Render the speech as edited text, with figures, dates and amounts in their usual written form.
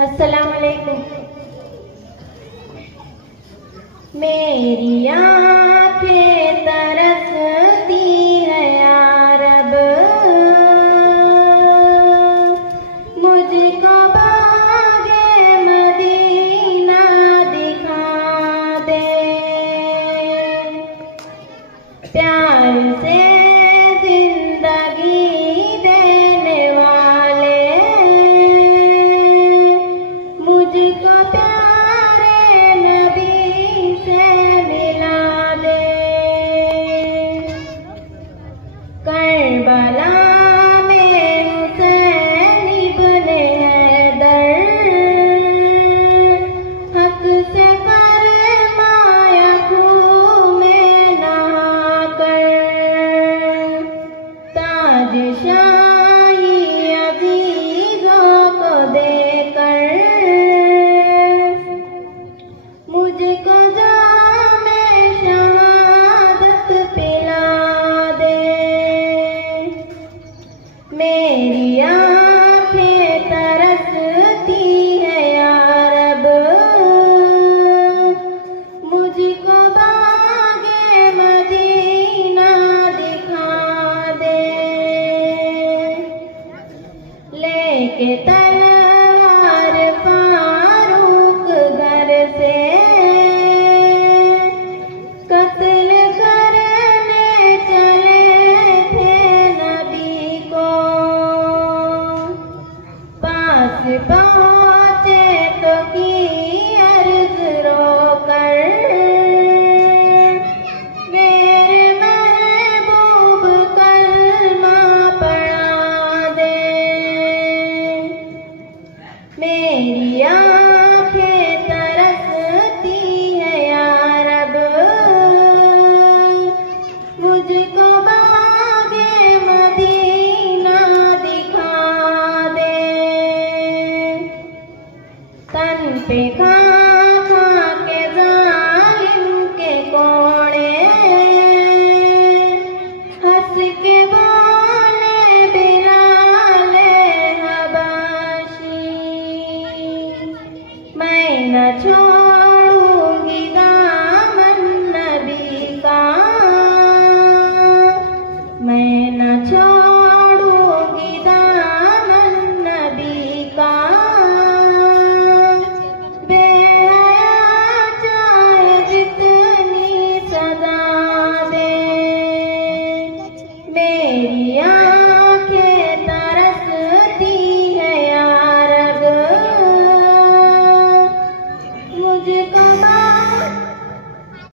अस्सलाम वालेकुम। मेरी आँखें तरसती है या रब, मुझको बागे मदीना दिखा दे। प्यार से जिंदगी देने वाले मुझको प्यारे नबी से मिला दे। करबला में हुसैन इब्ने हैदर हक से फरमाया खून में नहाकर, ताज शाही अज़ीज़ों को देकर मुझको जामे शहादत पिला दे। मेरी आँखें तरसती है या रब, मुझको बागे मदीना दिखा दे। लेके तलवार फारूक घर से कत्ल करने चले थे नबी को। पास पहुँचे तो की अर्ज रोकर, मेरे महबूब कलमा पढ़ा दे। मेरी आँखें तरसती है या रब, मुझको बागे मदीना दिखा दे। तन पे